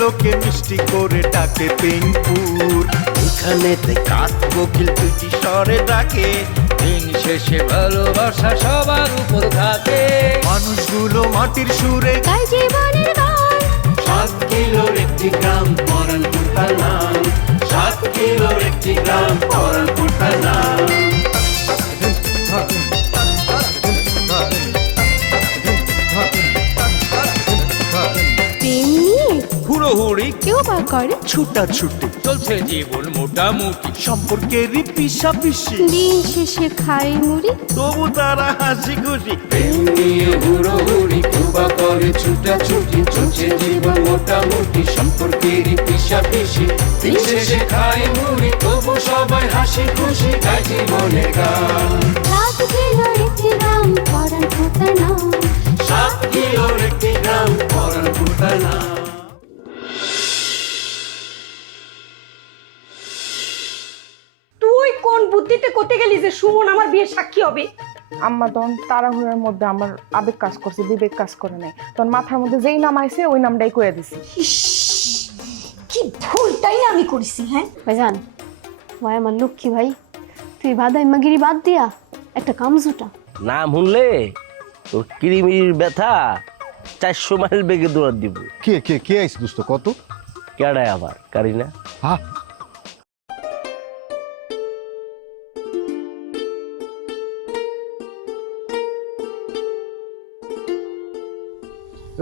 লোকে মিষ্টি করে ডাকে পিনপুর। এখানে কাক কোকিল দুটি স্বরে ডাকে, দিন শেষে ভালোবাসা সবার উপর থাকে। মানুষগুলো মাটির সুরে গাই জীবনের গান। 7 কিলোর একটি গ্রাম পরানপুর তার নাম, 7 কিলোর একটি গ্রাম পরানপুর তার নাম। প্রেম নিয়ে হুড়োহুড়ি কেউ বা করে ছুটাছুটি চলছে জীবন মোটামুটি, সম্পর্কেরই পিছাপিছি, দিন শেষে খাই মুড়ি। তবু তারা হাসি খুশি। প্রেম নিয়ে হুড়োহুড়ি কেউ বা করে ছুটাছুটি, চলছে জীবন মোটামুটি, সম্পর্কেরই পিছাপিছি, দিন শেষে খায় মুড়ি, তবু সবাই হাসি খুশি গায় জীবনের গান। 7 কিলোর একটি গ্রাম পরানপুর তার নাম। 7 কিলোর একটি গ্রাম পরানপুর তার নাম। তুই কোন বুদ্ধিতে করতে গেলি যে সুমন আমার বিয়ের সাক্ষী হবে? আম্মা তখন তাড়াহুড়োর মধ্যে আমার আবেগ কাজ করছে, বিবেক কাজ করে নাই। তখন মাথার মধ্যে যেই নাম আইছে ওই নামটাই কইয়া দিছি। কি ভুলটাই না আমি করেছি। হ্যাঁ ভাইজান, ভাই আমার লক্ষ্মী ভাই, তুই বাদাই মাগিরি বাদ দিয়া একটা কামজুটা। নাম শুনলে তোর কিরিমিরির ব্যথা 400 মাইল বেগে দৌড়াত দিব। কে কে কে আইছে দোস্ত কত? কেডায় আবার কারিনা? হ্যাঁ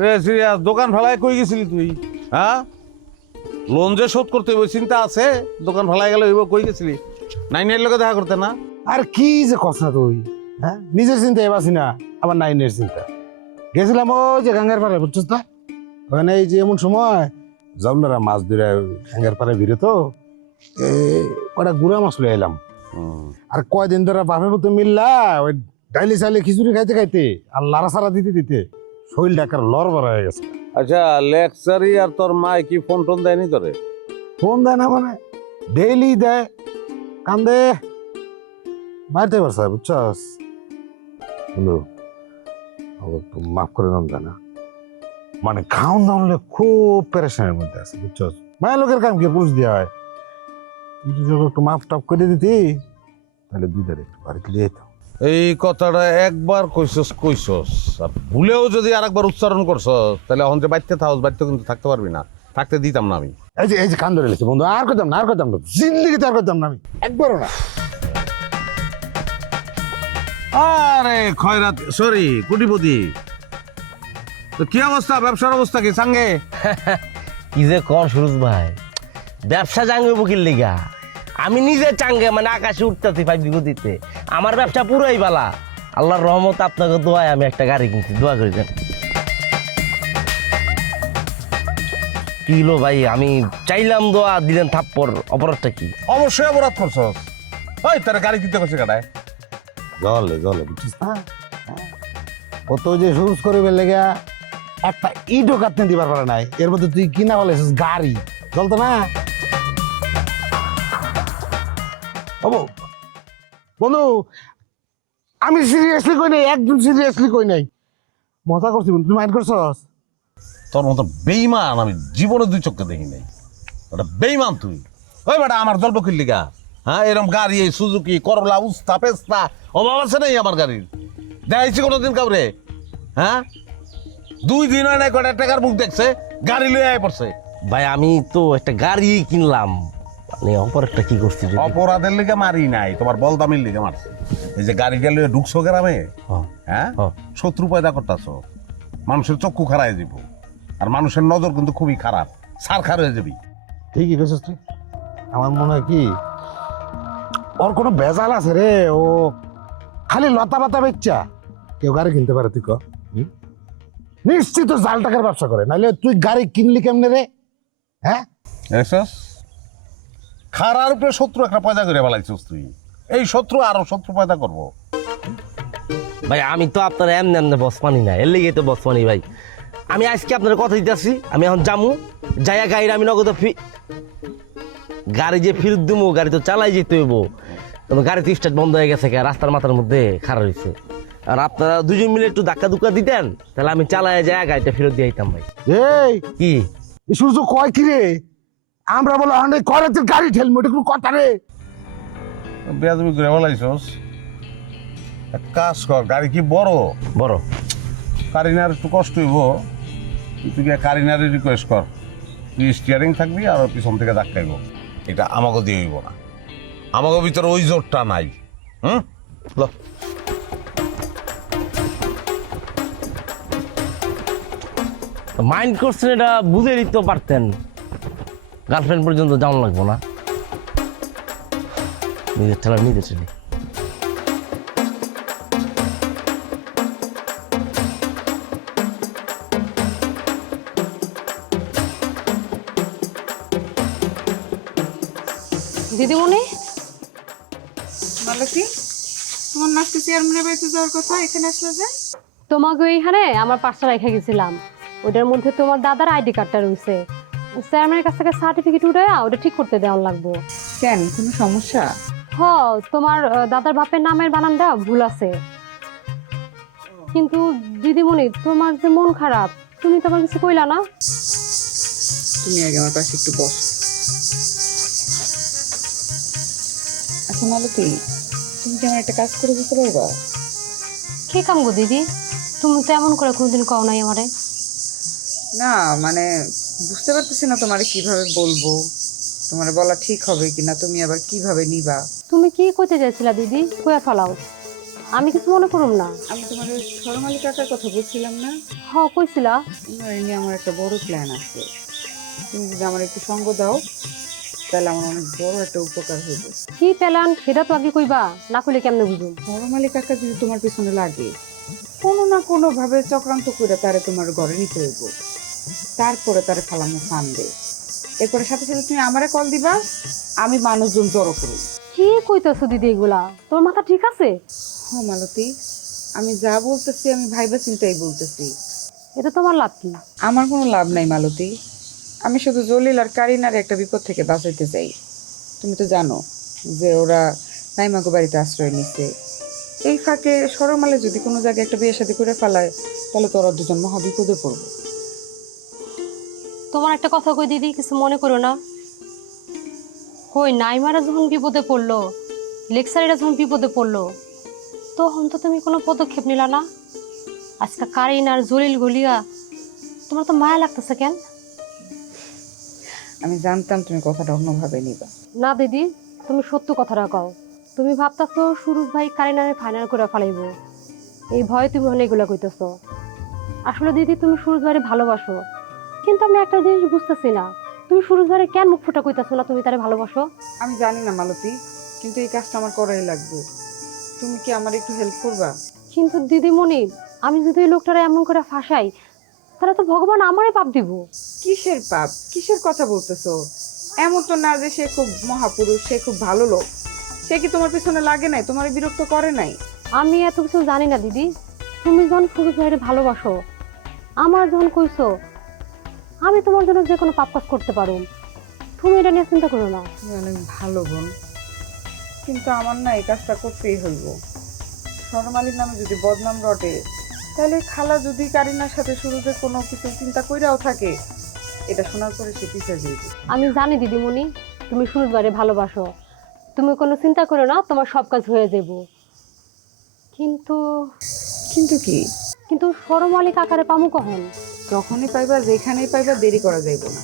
রে সিরিয়াস, দোকান ফেলায় কই গেছিলি তুই? হ্যাঁ, লোন যে শোধ করতে হইব চিন্তা আছে? দোকান ফেলায় গেলে হইব, কই গেছিলি? নাইনের লোকে দেখা করতে না? আর কি যে কথা তুই, হ্যাঁ নিজের চিন্তা এবাসি না, আবার নাইনের চিন্তা। গেছিলাম ওই যে গাঙ্গার পাড়ে, বুঝছিস না? ওখানে এই যে এমন সময় জামনারা মাছ ধরে গাঙ্গার পাড়ে ভিড়ে, তো ওটা গুড়া মাছ লয়ে এলাম। আর কয়দিন ধরে বাপের মতো মিললা ওই ডাইলি চাইলে খিচুড়ি খাইতে খাইতে আর লাড়া সারা দিতে দিতে শরীরটা একটা লড়বড় হয়ে গেছে। আচ্ছা, লেকচারি আর তোর মা কি ফোন টোন দেয়নি তোরে? ফোন দেয় না মানে ডেইলি দেয়, কান্দে মারতে পারছে, বুঝছস বন্ধু? একটু মাফ করে নাম জানা, মানে খাওন দাওয়ালে খুব পেরেশানের মধ্যে আছে, বুঝছস? মায়ের লোকের কাম কি বুঝ দেওয়া হয়? তুই যদি একটু মাফ টাফ করে দিতি তাহলে দুইটারে একটু বাড়িতে নিয়ে যেত। এই কথাটা একবার কইছস আর ভুলেও যদি আরেকবার উচ্চারণ করছস তাহলে এখন যে বাড়িতে থাকস, বাড়িতে কিন্তু থাকতে পারবি না, থাকতে দিতাম না আমি। এই যে কান ধরে লেছে বন্ধু, আর করতাম না, আর করতাম না, জিন্দিগিতে আর করতাম না আমি, একবারও না। আরে খয়রাত, সরি কোটিপতি, তো কি অবস্থা, ব্যবসার অবস্থা কি সাঙ্গে? কি যে কর সুরজ ভাই, ব্যবসা জাঙ্গে বুকির লিগা আমি নিজে চাঙ্গে, মানে আকাশে উঠতেছি 5 গতিতে। আমার ব্যবসা পুরোই বালা, আল্লাহর রহমত। আপনাকে দোয়ায় আমি একটা গাড়ি কিনছি, দোয়া করে দেন। কি হলো ভাই, আমি চাইলাম দোয়া, দিলেন থাপ্পড়, অপরাধটা কি? অবশ্যই অপরাধ করছস। ওই তার গাড়ি কিনতে করছে কাটায় জলে জলে, বুঝছিস না? কত যে সুজ করবে লেগা একটা ইটও কাটতে দিবার পারে নাই, এর মধ্যে তুই কিনা বলেছিস গাড়ি, চলতো না? বন্ধু আমি সিরিয়াসলি কই নাই, একদম সিরিয়াসলি কই নাই, মজা করছি বন্ধু, তুই মাইন্ড করছস? তোর মতো বেইমান আমি জীবনে 2 চোখে দেখি নাই। ওটা বেইমান তুই। ওই বেটা আমার জল বকির লিগা, হ্যাঁ এরকম গাড়ি, এই সুজুকি, করলা, উস্তা, পেস্তা অভাব আছে নাই আমার গাড়ির? দেখাইছি কোনোদিন কাউরে? হ্যাঁ 2 দিন হয় নাই কয়টা টাকার মুখ দেখছে, গাড়ি লয়ে আয় পড়ছে। ভাই আমি তো একটা গাড়ি কিনলাম, মানে অপরাধটা কি করছি? অপরাধের লিগে মারি নাই, তোমার বলদামির লিগে মারছে। এই যে গাড়িটা লয়ে ঢুকছো গ্রামে, হ্যাঁ শত্রু পয়দা করতেছ, মানুষের চক্ষু খারাপ হয়ে যাব, আর মানুষের নজর কিন্তু খুবই খারাপ, সার খার হয়ে যাবি। ঠিকই কইছিস তুই। আমার মনে হয় কি ওর কোনো ভেজাল আছে রে, ও খালি লতা পাতা বেচ্চা কেউ গাড়ি কিনতে পারে? তুই ক, নিশ্চিত জাল টাকার ব্যবসা করে, নাহলে তুই গাড়ি কিনলি কেমনে রে? হ্যাঁ খারার উপরে শত্রু একটা পয়দা করে ফেলাইছিস তুই, এই শত্রু আরো শত্রু পয়দা করবো। ভাই আমি তো আপনার এমনি এমনি বস মানি না, এর লেগে তো বস মানি ভাই। আমি আজকে আপনার কথা দিতেছি, আমি এখন যামু, যাইয়া গাড়ি আমি নগদ গাড়ি যে ফিরত দিমু, গাড়ি তো চালাই যেতে হইব। গাড়ি তো স্টার্ট বন্ধ হয়ে গেছে, রাস্তার মাথার মধ্যে খারাপ হয়েছে। আর আপনারা 2জন মিলে একটু ধাক্কা ধুক্কা দিতেন, তাহলে আমি চালায় যায় গাড়িটা ফেরত দিয়ে আইতাম ভাই। এই কি এই সূর্য কয় কি রে আমরা বলে অনেক করে তোর গাড়ি ঠেলবো এটা কোনো কথা রে বেয়াদবি করে বলাইছস এক কাজ কর গাড়ি কি বড় বড় কারিনার একটু কষ্ট হইব তুই গিয়ে কারিনারে রিকোয়েস্ট কর তুই স্টিয়ারিং থাকবি আর ও পিছন থেকে ধাক্কাইব এটা আমাকে দিয়ে হইব না আমাকে ভিতরে ওই জোরটা নাই হুম ল মাইন্ড করছেন এটা বুঝে দিতে পারতেন গার্লফ্রেন্ড পর্যন্ত যাওয়া লাগবো না নিজের ঠেলা নিজে ঠেলে দিদিমণি মালতী তোমার নাচতে চেয়ারম্যানের বাড়িতে যাওয়ার কথা, এখানে আসলে যে? তোমাকে এইখানে আমার পার্সটা রেখে গেছিলাম, ওটার মধ্যে তোমার দাদার আইডি কার্ডটা রয়েছে। চেয়ারম্যানের কাছ থেকে সার্টিফিকেট উঠে ওটা ঠিক করতে দেওয়ার লাগবো। কেন, কোনো সমস্যা? তোমার দাদার বাপের নামের বানানটা ভুল আছে। কিন্তু দিদিমণি তোমার যে মন খারাপ, তুমি তো আমার কিছু কইলা না। তুমি আগে আমার পাশে একটু বস। আচ্ছা মালতী, তুমি কি আমার একটা কাজ করে দিতে পারবা? কি কাম গো দিদি? তুমি তো এমন করে কোনদিন কও নাই আমারে। না মানে বুঝতে পারতেছি না তোমারে কিভাবে বলবো, তোমার বলা ঠিক হবে কিনা, তুমি আবার কিভাবে নিবা। তুমি কি কইতে চাইছিলা দিদি? কইয়া ফেলাও, আমি কিছু মনে করুম না। আমি তোমার শর্মালী কাকার কথা বলছিলাম না, কইছিলা। এই নিয়ে আমার একটা বড় প্ল্যান আছে। তুমি যদি আমার একটু সঙ্গ দাও তাহলে আমার অনেক বড় একটা উপকার হইবে। কি প্ল্যান সেটা তো আগে কইবা, না কইলে কেমনে বুঝুম? শর্মালী কাকা যদি তোমার পিছনে লাগে, কোনো না কোনো ভাবে চক্রান্ত করে তারে তোমার ঘরে নিতে হইব, তারপরে তারে ফালামো ফান্দে। এরপরে সাথে সাথে তুমি আমারে কল দিবা, আমি মানুষজন জড়ো করব। কি কইতেছো দিদি এগুলা? তোর মাথা ঠিক আছে? হ্যাঁ মালতী, আমি যা বলতেছি আমি ভাইবা চিন্তাই বলতেছি। এটা তোমার লাভ কি? আমার কোনো লাভ নাই মালতী, আমি শুধু জলিল আর কারিনার একটা বিপদ থেকে বাঁচাইতে চাই। তুমি তো জানো যে ওরা নাইমাগো বাড়িতে আশ্রয় নিচ্ছে। এই ফাঁকে সরমালে যদি কোনো জায়গায় একটা বিয়ে শাদী করে ফেলায় তাহলে তো ওরা দুজন মহা বিপদে পড়বে। তোমার একটা কথা কই দিদি, কিছু মনে করো না। কই নাইমারা যখন বিপদে পড়লো, লেকচারিরা যখন বিপদে পড়লো, তখন তো তুমি কোনো পদক্ষেপ নিলা না। আজকে কারিন আর জলিল গলিয়া তোমার তো মায়া লাগতেছে কেন? আমি জানতাম তুমি কথাটা অন্যভাবে নিবা। না দিদি, তুমি সত্য কথাটা কও। তুমি ভাবতাছো সুরজ ভাই কারিনারে ফাইনাল করে ফেলাইব, এই ভয়ে তুমি অনেকগুলো কইতেছো। আসলে দিদি তুমি সুরজ ভাইরে ভালোবাসো, কিন্তু আমি একটা জিনিস বুঝতেছি না, তুমি সুরজ ভাইরে কেন মুখ ফুটা কইতেছো না তুমি তারে ভালোবাসো? আমি জানি না মালতী, কিন্তু এই কাজটা আমার করাই লাগবে। তুমি কি আমার একটু হেল্প করবা? কিন্তু দিদিমণি, আমি যদি ওই লোকটারে এমন করে ফাঁসাই, তাহলে তো ভগবান আমারে পাপ দিব। কিসের পাপ, কিসের কথা বলতেছো? এমন তো না যে সে খুব মহাপুরুষ, সে খুব ভালো লোক। সে কি তোমার পিছনে লাগে নাই, তোমার বিরক্ত করে নাই? আমি এত কিছু জানি না দিদি। তুমি যখন সুরজ ভাইরে ভালোবাসো, আমার যখন কইছো আমি তোমার জন্য যে কোনো পাপ কাজ করতে পারো, তুমি এটা নিয়ে চিন্তা করো না। তুমি অনেক ভালো বোন, কিন্তু আমার না এই কাজটা করতেই হইব। শর্মালীর নামে যদি বদনাম রটে, তাহলে খালা যদি কারিনার সাথে শুরুতে কোনো কিছু চিন্তা কইরাও থাকে, এটা শোনার পরে সে পিছিয়ে যাইবে। আমি জানি দিদিমণি তুমি সুরজ ভাইরে ভালোবাসো, তুমি কোনো চিন্তা করো না, তোমার সব কাজ হয়ে যাব। কিন্তু কিন্তু কি? কিন্তু সরমালি কাকারে পামু কখন? যখনই পাইবা, যেখানেই পাইবা, দেরি করা যাইব না।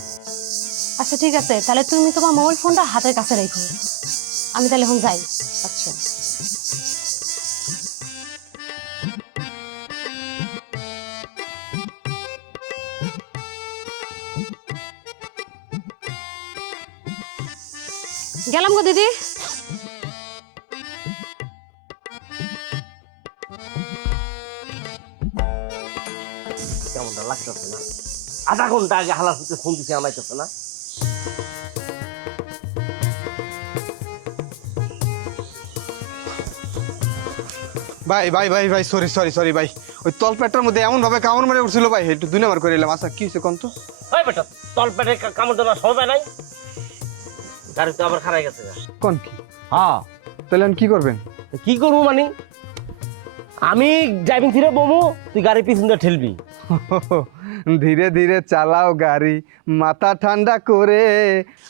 আচ্ছা ঠিক আছে, তাহলে তুমি তোমার মোবাইল ফোনটা হাতের কাছে রাখো, আমি তাহলে এখন যাই। আচ্ছা। গেলাম গো দিদি। কেমনটা লাগতেছে না? আধা ঘন্টা আগে হালা ফোন দিতে আমাইতেছে না। ভাই ভাই ভাই ভাই সরি সরি সরি ভাই, ওই তলপেটটার মধ্যে এমন ভাবে কামড় মেরে উঠছিল ভাই, একটু 2 নাম্বার করে এলাম। আচ্ছা কি হয়েছে কোন তো? ওই বেটা, তল পেটে কামড় দেওয়ার সময় নাই, গাড়ি তো আবার খারাই গেছে। কোন কি? হ্যাঁ, তাহলে আমি কি করবেন? কি করবো মানে, আমি ড্রাইভিং ফিরে বমু, তুই গাড়ি পিছন দিয়ে ঠেলবি। ধীরে ধীরে চালাও গাড়ি মাথা ঠান্ডা করে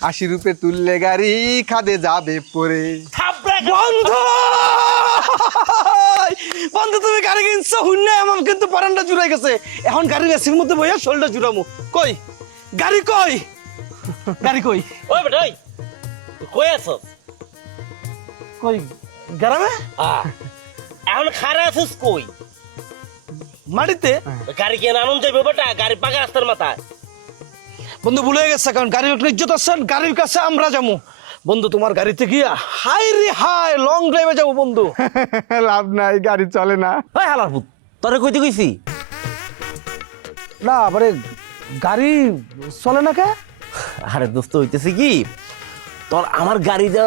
80 রুপে তুললে গাড়ি খাদে যাবে পরে। বন্ধু বন্ধু তুমি গাড়ি কিনছো হুন্নে আমার কিন্তু পরানটা জুড়াই গেছে। এখন গাড়ির এসির মধ্যে বইয়া শোলটা জুড়ামু। কই গাড়ি কই গাড়ি কই? ওই বেটা ওই কই আছো? কই গ্রামে এখন খারা আছিস কই? মাটিতে। গাড়ি কেন আনন্দ যাবে বেটা? গাড়ি পাকা রাস্তার মাথায়। বন্ধু ভুলে গেছে, কারণ গাড়ির একটা ইজ্জত আছে, গাড়ির কাছে আমরা যাবো। বন্ধু তোমার গাড়িতে গিয়া হাই রে হাই লং ড্রাইভে যাবো বন্ধু। লাভ নাই, গাড়ি চলে না। ওই হালার পুত তোরে কইতে কইছি না আরে গাড়ি চলে না কে? আরে দোস্ত হইতেছে কি তোর আমার গাড়িটা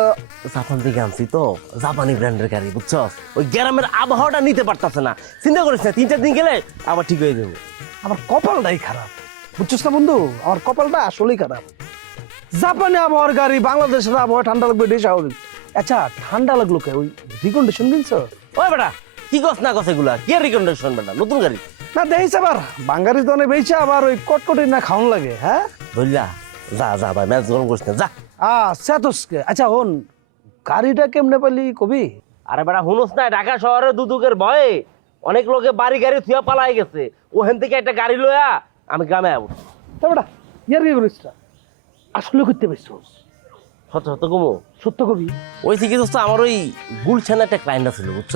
জাপান থেকে আনছি তো, জাপানি ব্র্যান্ডের গাড়ি বুঝছ। ওই গ্রামের আবহাওয়াটা নিতে পারতাছে না। চিন্তা করিস না, 3-4 দিন গেলে আবার ঠিক হয়ে যাবে। আমার কপালটাই খারাপ বুঝছিস না বন্ধু, আমার কপালটা আসলেই খারাপ। জাপানে আবহাওয়ার গাড়ি, বাংলাদেশের আবহাওয়া ঠান্ডা লাগবে এটাই স্বাভাবিক। আচ্ছা ঠান্ডা লাগলো কে? ওই রিকন্ডিশন কিনছো? ওই বেটা কি কস না কস এগুলা? কি রিকন্ডিশন বেটা? নতুন গাড়ি না দেখিস আবার বাঙালি দনে বেচে আবার ওই কটকটি না খাওয়ান লাগে। হ্যাঁ বুঝলা, যা যা ভাই ম্যাচ গরম করিস না, যা। আচ্ছা তোসকে আচ্ছা হন গাড়িটা কেমনে পেলি কবি? আরে বেটা হুনুস না, ঢাকা শহরে দুদুকের ভয়ে অনেক লোকে বাড়ি গাড়ি থুয়া পালাই গেছে। ওখান থেকে একটা গাড়ি লয়া আমি গ্রামে আবো। তা বেটা ইয়ার কি করিস আসলে করতে পারছিস? সত্য সত্য কমো সত্য কবি? ওই থেকে দোস্ত আমার ওই গুলশানে একটা ক্লায়েন্ট ছিল বুঝছ,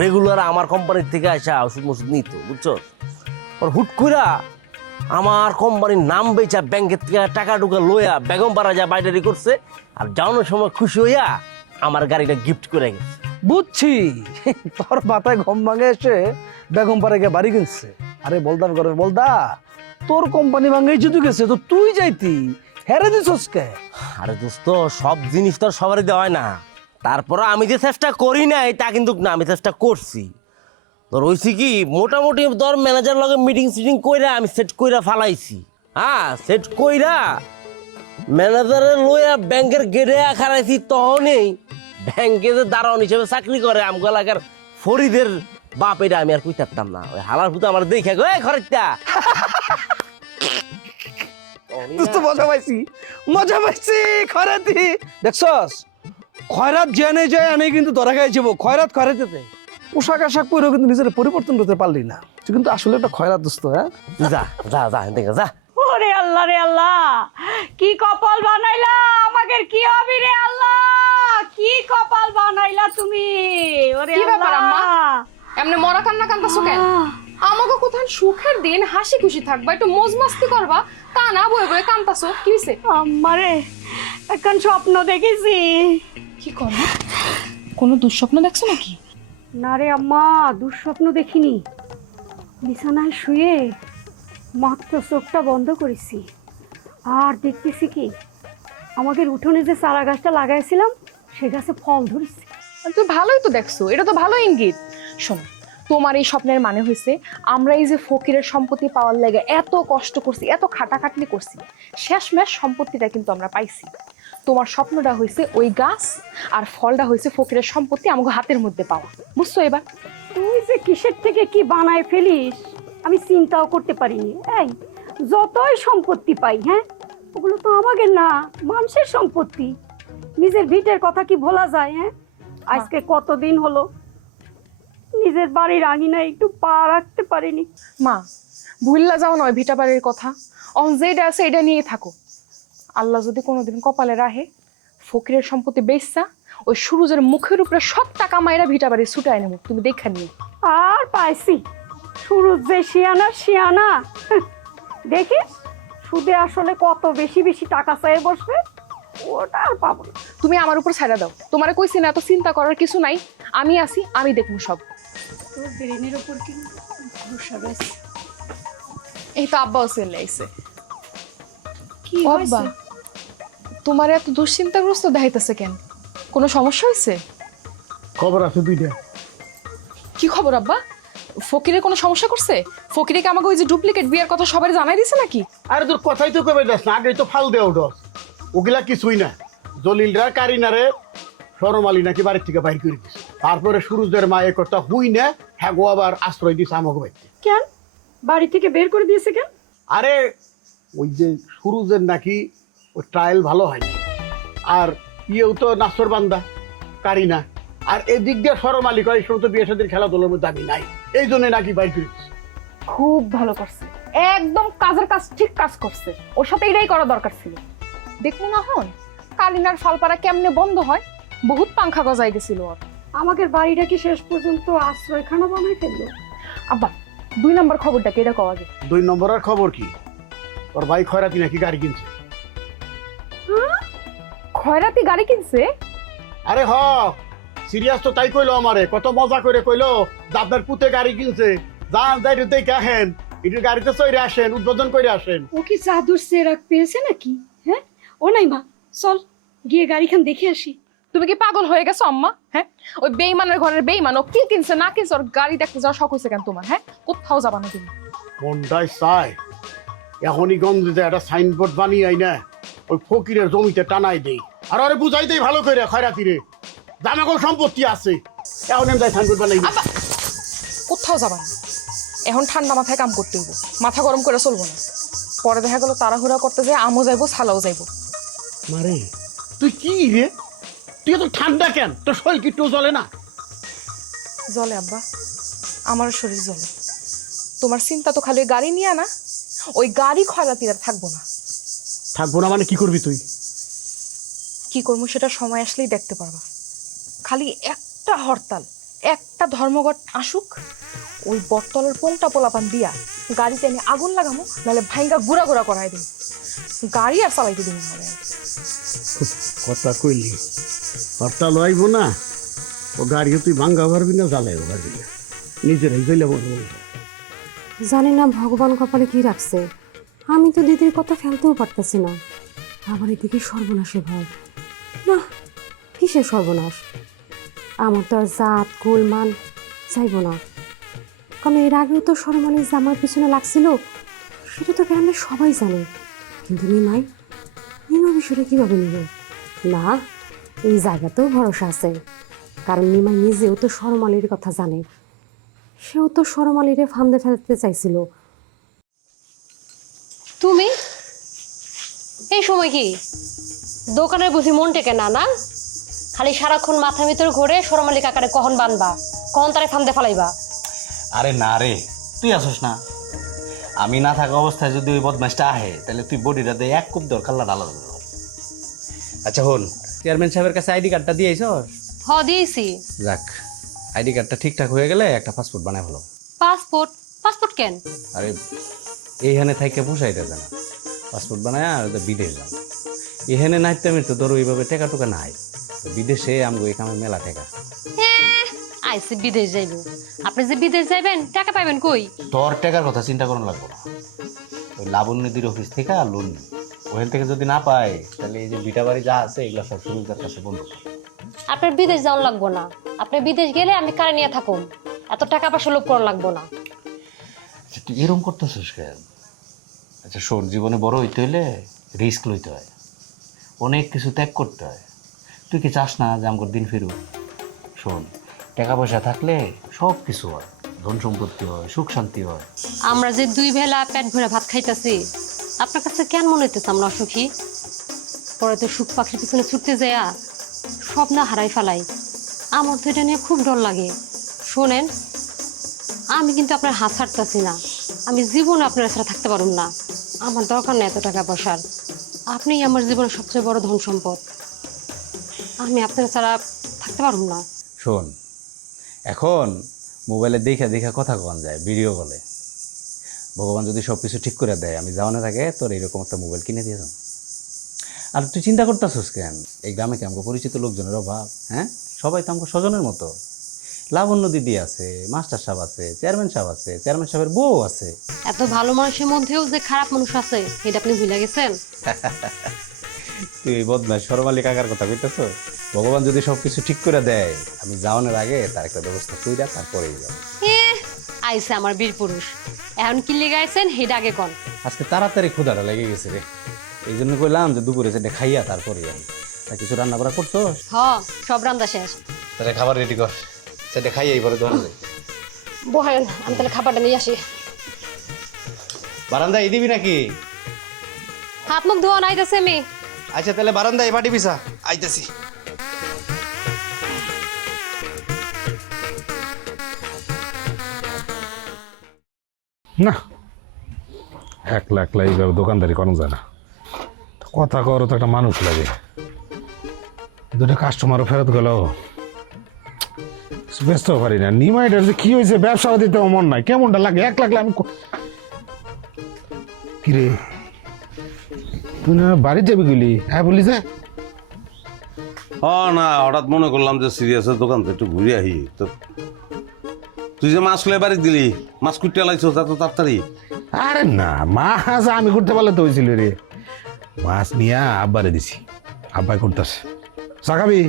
রেগুলার আমার কোম্পানির থেকে আসা ওষুধ মশুদ নিত বুঝছ। ওর হুট কইরা আমার কোম্পানির নাম বেচা ব্যাংকের থেকে টাকা টুকা লইয়া বেগম পাড়া যা বাইটারি করছে, আর যাওয়ানোর সময় খুশি হইয়া আমার গাড়িটা গিফট করে গেছে। বুঝছি তোর মাথায় ঘম ভাঙে এসে বেগম পাড়ে গিয়ে বাড়ি কিনছে। আরে বলদার ঘরের বলদা, তোর কোম্পানি ভাঙে যদি গেছে তো তুই যাইতি, হেরে দিছস কে? আরে দোস্ত সব জিনিস তো সবারই দেওয়া হয় না, তারপরে আমি যে চেষ্টা করি নাই তা কিন্তু না, আমি চেষ্টা করছি। তোর হয়েছি কি মোটামুটি ধর ম্যানেজার লগে মিটিং সিটিং কইরা আমি সেট কইরা ফালাইছি। হ্যাঁ সেট কইরা ম্যানেজারের লইয়া ব্যাংকের গেটে খারাইছি, তখনই ব্যাংকে যে দারোয়ান হিসেবে চাকরি করে আমগো এলাকার ফরিদের বাপ, এটা আমি আর কইতারতাম না। ওই হালার পুতো আমার দেখে গো খরচটা মজা পাইছি মজা পাইছি। খয়রাতি দেখছস, খয়রাত জেনে যায় আমি কিন্তু ধরা খাই যাবো। খয়রাত খয়রাতে পোশাক আশাক পরেও কিন্তু নিজের পরিবর্তন করতে পারলি না তুই, কিন্তু আসলে একটা খয়রাত দোস্ত। হ্যাঁ যা যা যা দেখে যা। ওরে আল্লাহ রে আল্লাহ, কি কপাল বানাইলা আমাকে, কি হবি রে আল্লাহ, কি কপাল বানাইলা তুমি। ওরে কি ব্যাপার আম্মা? আল্লাহ, এমনি মরা কান্না কান্দাছো কেন? আমাকে কোথায় সুখের দিন হাসি খুশি থাকবা, একটু মজ মাস্তি করবা, তা না বয়ে বয়ে কান্দাছো। কি হইছে? আমারে এখন স্বপ্ন দেখেছি। কি করো? কোনো দুঃস্বপ্ন দেখছো নাকি? না রে আম্মা, দুঃস্বপ্ন দেখিনি। বিছানায় শুয়ে মাত্র চোখটা বন্ধ করেছি আর দেখতেছি কি আমাদের উঠোনে যে চারা গাছটা লাগাইছিলাম সে গাছে ফল ধরেছে। তুই ভালোই তো দেখছো, এটা তো ভালো ইঙ্গিত। শোনো, তোমার এই স্বপ্নের মানে হয়েছে আমরা এই যে ফকিরের সম্পত্তি পাওয়ার লাগে এত কষ্ট করছি, এত খাটাখাটনি করছি, শেষমেশ সম্পত্তিটা কিন্তু আমরা পাইছি। তোমার স্বপ্নটা হয়েছে ওই গাছ, আর ফলটা হয়েছে ফকিরের সম্পত্তি আমাকে হাতের মধ্যে পাওয়া। বুঝছো এবার? তুই যে কিসের থেকে কি বানায় ফেলিস আমি চিন্তাও করতে পারিনি। এই যতই সম্পত্তি পাই, হ্যাঁ ওগুলো তো আমাদের না, মানুষের সম্পত্তি। নিজের ভিটের কথা কি ভোলা যায়? হ্যাঁ আজকে কতদিন হলো নিজের বাড়ির আঙিনায় একটু পা রাখতে পারিনি। মা ভুললা যাও নয় ভিটা বাড়ির কথা, অন যেটা আছে এটা নিয়ে থাকো। আল্লাহ যদি কোনোদিন কপালে রাহে ফকিরের সম্পত্তি বেচছা ওই সুরুজের মুখের উপরে সব টাকা মায়েরা ভিটা বাড়ি ছুটায় নেব, তুমি দেখা নিও। আর পাইছি সুরজ যে শিয়ানা শিয়ানা, দেখিস সুদে আসলে কত বেশি বেশি টাকা চাই বসবে, ওটা আর পাবো না। তুমি আমার উপর ছাড়া দাও, তোমারে কইছি না এত চিন্তা করার কিছু নাই, আমি আছি, আমি দেখবো সব। তোর ব্রেনের উপর কি ভরসা রয়েছে? এই তো আব্বাও চলে আইছে। কি আব্বা তোমার এত দুশ্চিন্তাগ্রস্ত দেখাইতেছে কেন? কোনো সমস্যা হয়েছে? খবর আছে দুইটা। কি খবর আব্বা? ফকিরের কোনো সমস্যা করছে? ফকিরে কি আমাকে ওই যে ডুপ্লিকেট বিয়ের কথা সবাই জানাই দিছে নাকি? আরে তোর কথাই তো কবে যাস না, আগে তো ফাল দেওয়া উঠস। ওগুলা কিছুই না, জলিলরা কারিনারে শরমালি নাকি বাড়ির থেকে বাইর করে দিস। তারপরে সুরুজের মা এ কথা হুই না, হ্যাঁ গো আবার আশ্রয় দিস আমাকে বাড়িতে। কেন বাড়ি থেকে বের করে দিয়েছে কেন? আরে ওই যে সুরুজের নাকি ওই ট্রায়াল ভালো হয়নি, আর ইয়েও তো নাসর বান্দা কারিনা, আর এদিক দিয়ে সরম আলী কয় এই সমস্ত বিয়ে সাথে খেলাধুলার মধ্যে আমি নাই, এই জন্য নাকি বাইর করেছি। খুব ভালো করছে, একদম কাজের কাজ ঠিক কাজ করছে, ওর সাথে এটাই করা দরকার ছিল। দেখুন না হন কালিনার ফালপাড়া কেমনে বন্ধ হয়, বহুত পাংখা গজাই গেছিল ওর। আমাদের বাড়িটা কি শেষ পর্যন্ত আশ্রয়খানা বানাই ফেললো? আব্বা 2 নম্বর খবরটা কেটা কওয়া আগে। 2 নম্বরের খবর কি, তোর ভাই খয়রাতি নাকি গাড়ি কিনছে। খয়রাতি গাড়ি কিনছে? আরে হ, সিরিয়াস তো তাই কইলো আমারে, কত মজা করে কইলো যে আপনার পুতে গাড়ি কিনছে, যান যাই দেখে আসেন, একটু গাড়িতে চড়ে আসেন, উদ্বোধন করে আসেন। ও কি জাদুর সেরাক পেয়েছে নাকি? হ্যাঁ ও নাই মা, চল গিয়ে গাড়িখান দেখে আসি। তুমি কি পাগল হয়ে গেছো আম্মা? হ্যাঁ ওই বেইমানের ঘরের বেইমান, ও কি কিনছে না কিনছে ওর গাড়ি দেখতে যাওয়া শখ হয়েছে কেন তোমার? হ্যাঁ কোথাও যাবা না তুমি। মনটাই চায় এখনই গঞ্জে একটা সাইনবোর্ড বানিয়ে আই না ওই ফকিরের জমিতে টানাই দেই, আর আরে বুঝাই দেই ভালো করে খয়রাতি রে, জামাগো সম্পত্তি আছে, এখন আমি যাই সাইনবোর্ড বানাই। আব্বা কোথাও যাবা না, এখন ঠান্ডা মাথায় কাম করতে হইব, মাথা গরম করে চলবো না। পরে দেখা গেল তাড়াহুড়া করতে যায় আমও যাইবো ছালাও যাইবো। মারে তুই কি রে, তুই তো ঠান্ডা কেন, তোর শরীর কি একটু জ্বলে না? জলে আব্বা, আমার শরীর জলে। তোমার চিন্তা তো খালি ওই গাড়ি নিয়ে না, ওই গাড়ি খয়রাতির আর থাকবো না। থাকবো না মানে কি করবি তুই? কি করবো সেটা সময় আসলেই দেখতে পারবা। খালি একটা হরতাল, একটা ধর্মঘট আসুক, ওই বটতলের পোংটা পোলাপান দিয়া গাড়িতে আমি আগুন লাগামো, নাহলে ভাইঙ্গা গুড়া গুড়া করাই দিই, গাড়ি আর চালাইতে দিন না। কথা কইলি হরতাল হইব না, ও গাড়িও তুই ভাঙ্গা পারবি না, জ্বালাইও পারবি না, নিজেরাই জ্বলে বলবো। জানি না ভগবান কপালে কি রাখছে, আমি তো দিদির কথা ফেলতেও পারতেছি না, আবার এদিকে সর্বনাশে ভয়। না, কিসের সর্বনাশ? আমার তো আর জাত কুল মান চাইব না, কারণ এর আগেও তো সরমালি যে আমার পিছনে লাগছিল সেটা তো গ্রামের সবাই জানে, কিন্তু নিমা বিষয়টা কীভাবে নেবে? না, এই জায়গাতেও ভরসা আছে, কারণ নিমাই নিজেও তো সরমালির কথা জানে, সেও তো সরমালিরে ফান্দে ফেলতে চাইছিল। তুমি এই সময় কি দোকানের বুঝি মন টেকে না? না খালি সারাক্ষণ মাথার ভিতরে ঘুরে সরমালি কাকারে কখন বানবা, কখন তারে ফান্দে ফেলাইবা? আরে না রে, তুই আসোস না, আমি না থাকা অবস্থায় যদি ওই বদমাসটা আহে তাহলে তুই বডিটা দিয়ে এক কুপ দর কাল্লা ডালা দেবো। আচ্ছা হন, চেয়ারম্যান সাহেবের কাছে আইডি কার্ডটা দিয়ে আইসস? হ দিয়েছি। যাক, আইডি কার্ডটা ঠিকঠাক হয়ে গেলে একটা পাসপোর্ট বানায় ভালো। পাসপোর্ট কেন? আরে এইখানে থাইকে পোষাইতে জানা, পাসপোর্ট বানায় আর বিদেশ যান। এখানে নাইতে আমি তো ধরো এইভাবে টেকা টুকা নাই, বিদেশে আমগো এই কামে মেলা টেকা। আইসি বিদেশ যাইব, আপনি যে বিদেশ যাইবেন টাকা পাইবেন কই? তোর টাকার কথা চিন্তা করানো লাগবো না, ওই লাবণ্যদির অফিস থেকে আর লোন নিই, ওখান থেকে যদি না পাই তাহলে এই যে বিটা বাড়ি যা আছে এগুলো সব সুবিধার কাছে বন্ধ। আপনার বিদেশ যাওয়ার লাগবো না, আপনি বিদেশ গেলে আমি কারে নিয়ে থাকুন, এত টাকা পয়সা লোভ করা লাগবো না। তুই এরকম করতেছিস কেন? আচ্ছা শোন, জীবনে বড় হইতে হইলে রিস্ক লইতে হয়, অনেক কিছু ত্যাগ করতে হয়। তুই কি চাস না যে আমার দিন ফিরুক? শোন, টাকা পয়সা থাকলে সব কিছু হয়, ধন সম্পত্তি হয়, সুখ শান্তি হয়। আমরা যে 2 বেলা পেট ভরে ভাত খাইতেছি, আপনার কাছে কেন মনে হইতেছে আমরা অসুখী? পরে তো সুখ পাখির পিছনে ছুটতে যাইয়া সব না হারাই ফেলাই। আমার তো এটা নিয়ে খুব ডর লাগে। শোনেন, আমি কিন্তু আপনার হাত ছাড়তেছি না, আমি জীবনে আপনার ছাড়া থাকতে পারুম না। আমার দরকার নেই এত টাকা পয়সার, আপনিই আমার জীবনের সবচেয়ে বড় ধন সম্পদ, আমি আপনার ছাড়া থাকতে পারুম না। শোন, এখন মোবাইলে দেখা দেখা কথা কন যায়, ভিডিও কলে। ভগবান যদি সব কিছু ঠিক করে দেয়, আমি যাওয়ানোর আগে তোর এইরকম একটা মোবাইল কিনে দিয়ে যান। আর তুই চিন্তা করতেছিস কেন? এই গ্রামে কি আমাকে পরিচিত লোকজনের অভাব? হ্যাঁ, সবাই তো আমাকে স্বজনের মতো। লাবণ্য দিদি আছে, মাস্টার সাহেব আছে, চেয়ারম্যান সাহেব আছে, চেয়ারম্যান সাহেবের বউ আছে। এত ভালো মানুষের মধ্যেও যে খারাপ মানুষ আছে এটা আপনি ভুলে গেছেন। তুই এই বদমাস সরমালি কাকার কথা কইতেছ? ভগবান যদি সবকিছু ঠিক করে দেয়, আমি যাওয়ানোর আগে তার একটা ব্যবস্থা কইরা তারপরেই যাব। আইছে আমার বীর পুরুষ, এখন কি লেগে আইছেন হেডা আগে কোন। আজকে তাড়াতাড়ি ক্ষুধাটা লেগে গেছে রে, এই জন্য কইলাম যে দুপুরে সেটা খাইয়া তারপরে যাই। তা কিছু রান্না করা করছো? হ্যাঁ, সব রান্না শেষ। তাহলে খাবার রেডি কর, সেটা খাইয়াই পরে দোকানে যাই। বহেন, আমি তাহলে খাবারটা নিয়ে আসি। বারান্দায় দিবি নাকি? হাত মুখ ধোয়া নাইতেছে আমি। আচ্ছা তাহলে বারান্দায় পাটি পিছা আইতেছি। না একলা একলা এইভাবে দোকানদারি করানো যায় না, কথা করো তো একটা মানুষ লাগে। দুটো কাস্টমারও ফেরত গেল, ব্যস্ত পারি না। নিমাইটার যে কি হয়েছে, ব্যবসা দিতে মন নাই, কেমনটা লাগে এক লাগলে আমি কিরে তুই না বাড়ি যাবি গেলি? হ্যাঁ বলি যে না হঠাৎ মনে করলাম যে সিরিয়াসের দোকান থেকে একটু ঘুরে আহি। তো তুই যে মাছ লয়ে বাড়ি দিলি, মাছ কুটিয়া লাগছো এত তাড়াতাড়ি? আরে না, মাছ আমি করতে পারলে তো হয়েছিল রে। মাছ নিয়ে আব্বারে দিছি, আব্বাই করতেছে। চা খাবি?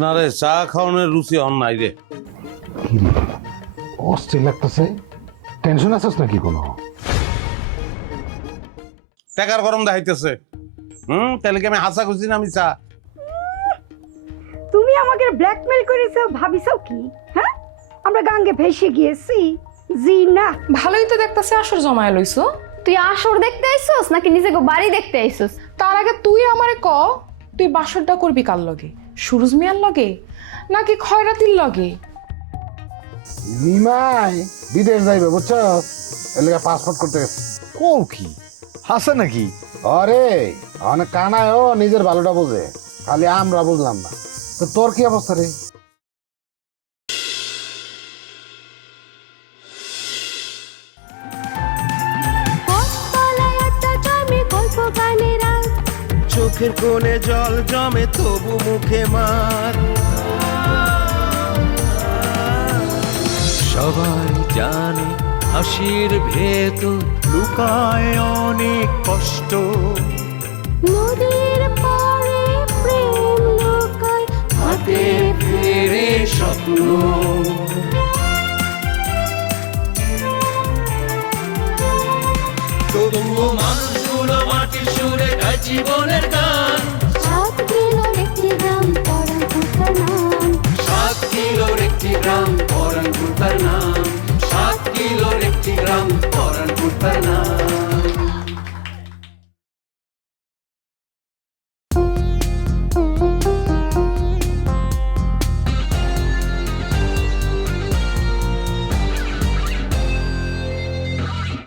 না রে, চা খাওয়ানোর রুচি হন নাই রে। অস্থির লাগতেছে, টেনশন আছিস নাকি কোনো? টাকার গরম দেখাইতেছে। তাহলে কি আমি হাসা খুঁজি না আমি চা? তুমি আমাকে ব্ল্যাকমেল করেছো, ভাবিছো কি? হ্যাঁ, আমরা গাঙ্গে ভেসে গিয়েছি। জি না, ভালোই তো দেখতেছে আসর জমায় লইছো। তুই আসর দেখতে আইছস নাকি নিজেকে বাড়ি দেখতে আইছস? তার আগে তুই আমারে ক, তুই বাসরটা করবি কার লগে? সুরজ মিয়ার লগে নাকি খয়রাতির লগে? নিমাই বিদেশ যাইবে বুঝছ, এলাকা পাসপোর্ট করতে গেছে। কও কি হাসে নাকি? আরে অনেক কানায় ও নিজের ভালোটা বোঝে, খালি আমরা বুঝলাম না। তো তোর কি অবস্থা রে? চোখের কোণে জল জমে তবু মুখে মার। সবাই জানে হাসির ভেতর লুকায় অনেক কষ্ট। নদীর পাড়ে প্রেম লোকায়, হাতে ফেরে স্বপ্ন। তবুও মানুষগুলো মাটির সুরে গায় জীবনের গান। 7 কিলোর একটি গ্রাম পরানপুর নাম। 7 কিলোর একটি গ্রাম পরানপুর নাম। 7 কিলোর একটি গ্রাম পরানপুর নাম।